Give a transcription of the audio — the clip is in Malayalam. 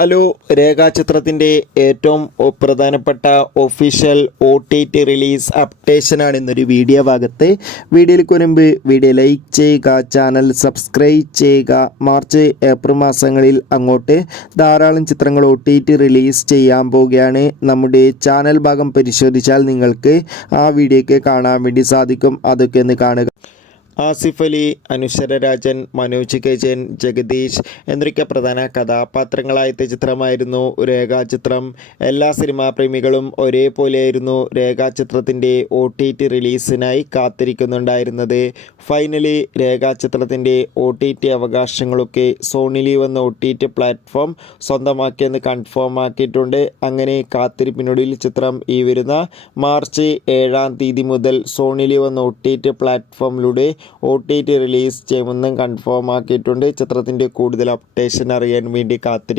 ഹലോ, രേഖാചിത്രത്തിൻ്റെ ഏറ്റവും പ്രധാനപ്പെട്ട ഒഫീഷ്യൽ OTT റിലീസ് അപ്ഡേഷനാണ് ഇന്നൊരു വീഡിയോ ഭാഗത്ത്. വീഡിയോയിലേക്ക് മുൻപ് വീഡിയോ ലൈക്ക് ചെയ്യുക, ചാനൽ സബ്സ്ക്രൈബ് ചെയ്യുക. മാർച്ച് ഏപ്രിൽ മാസങ്ങളിൽ അങ്ങോട്ട് ധാരാളം ചിത്രങ്ങൾ OTT റിലീസ് ചെയ്യാൻ പോവുകയാണ്. നമ്മുടെ ചാനൽ ഭാഗം പരിശോധിച്ചാൽ നിങ്ങൾക്ക് ആ വീഡിയോയ്ക്ക് കാണാൻ വേണ്ടി സാധിക്കും. അതൊക്കെ ഒന്ന് കാണുക. ആസിഫ് അലി, അനുശ്വര രാജൻ, മനോജ് കെ ജയൻ, ജഗദീഷ് എന്നൊക്കെ പ്രധാന കഥാപാത്രങ്ങളായ ചിത്രമായിരുന്നു രേഖാചിത്രം. എല്ലാ സിനിമാ പ്രേമികളും ഒരേപോലെയായിരുന്നു രേഖാചിത്രത്തിൻ്റെ OTT റിലീസിനായി കാത്തിരിക്കുന്നുണ്ടായിരുന്നത്. ഫൈനലി രേഖാചിത്രത്തിൻ്റെ OTT അവകാശങ്ങളൊക്കെ സോണി ലീവ് എന്ന OTT പ്ലാറ്റ്ഫോം സ്വന്തമാക്കിയെന്ന് കൺഫേം ആക്കിയിട്ടുണ്ട്. അങ്ങനെ കാത്തിരിപ്പിനൊടുവിൽ ചിത്രം ഈ വരുന്ന മാർച്ച് 7-ാം തീയതി മുതൽ സോണി ലീവ് എന്ന OTT പ്ലാറ്റ്ഫോമിലൂടെ OTT റിലീസ് ചെയ്യുമെന്നും കൺഫേം ആക്കിയിട്ടുണ്ട്. ചിത്രത്തിൻ്റെ കൂടുതൽ അപ്ഡേഷൻ അറിയാൻ വേണ്ടി കാത്തിരിക്കും.